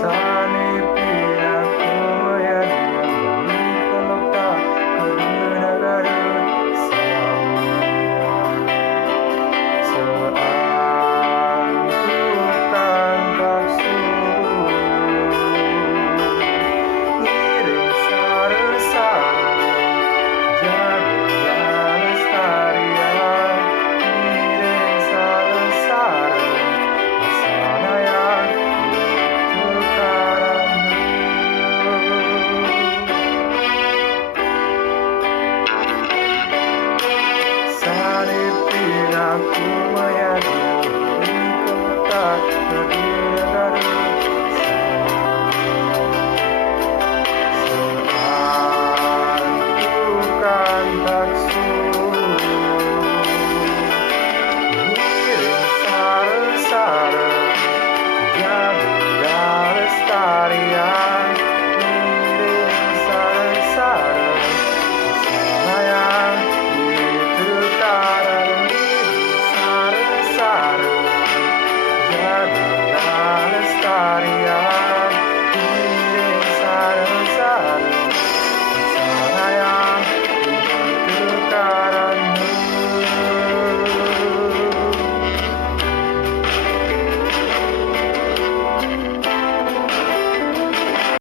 Sanipin aku menyadari kalau tak kedengar seangkutan nafsu ngiring sare-sare jadilah lestarian ngiring sare-sare sana yang itu karamu Sanipin aku menyadari kau tak terdengar seangkutan taksu ngiring sare-sare jadilah lestarian